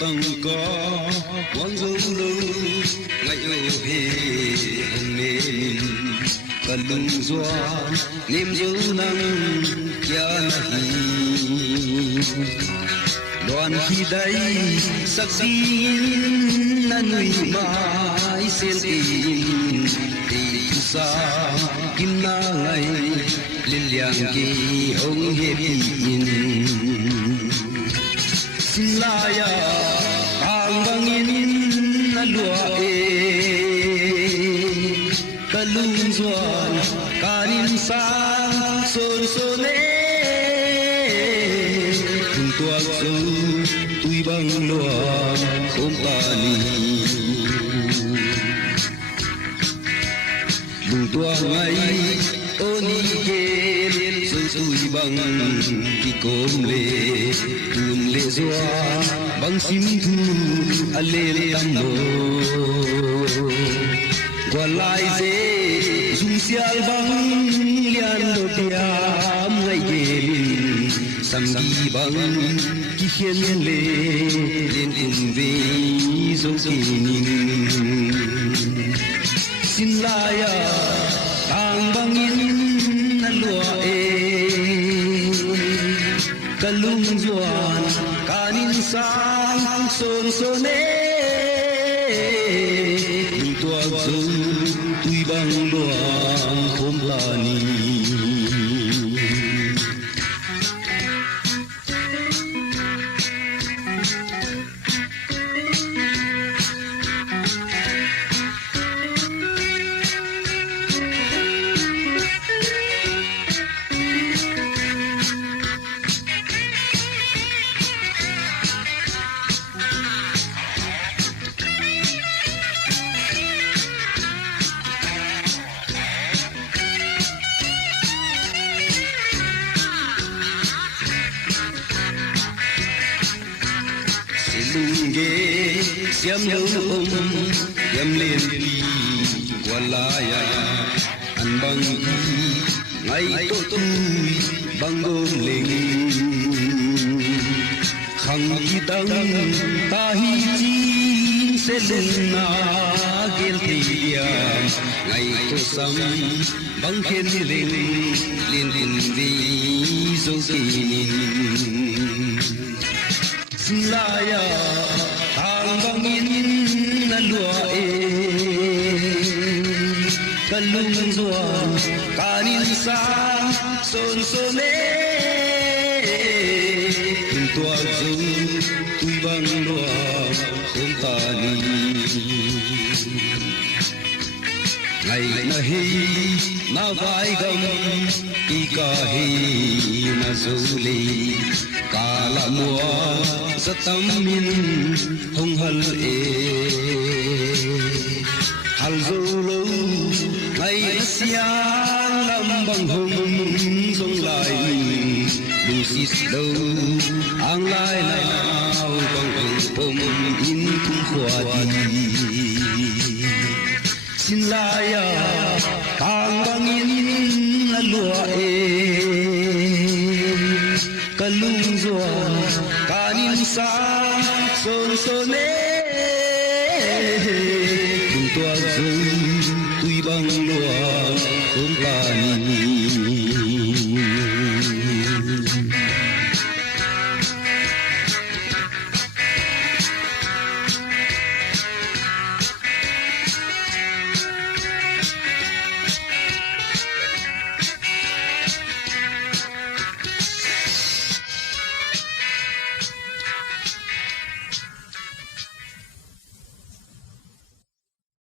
Tầng có quán dấu lâu ngày yêu hề hồng nền cần lưng doa niềm dấu nắng kia nahi đoàn khi đây sắc xin là người mãi sen tin thì xa kim na ngày liên liang kỳ hồng hiệp nhìn Laya ang bangin na luae kalungzuan kanin sang son sone kung tuag so tuy bang luang không tani lung tuang ay oni kel so tuy bang ki kom le le zoa bang sim thu ale tam lo walai ze zum sial bang lian do tiam ngai gelin samgi bang ki hian le len in ve zo king sin laya tang bangin alwa e kalung zuan kanin sang son sone tua zo tui bang loang khom lani ge siam lâu yam lên pi walaya an bang ngày to tui bang gom leng khang ki tang ta hi chi se lung na gel thi ya ngày to sam bang khen leng lin lin vi zo ki laya ang bangin na luae kalung zua kanin sang son sone tua zo tui bang lua khom tani ngày na hi na vai gam ki ka hi na zo le kala mua satam min hong hal e hal zo lo ngày siang lam bang hong song lai lu sis đâu ang lai nào bang bang pom in kum khwa di sin laya tang bang in la lua e kalung zo kanin sang son sone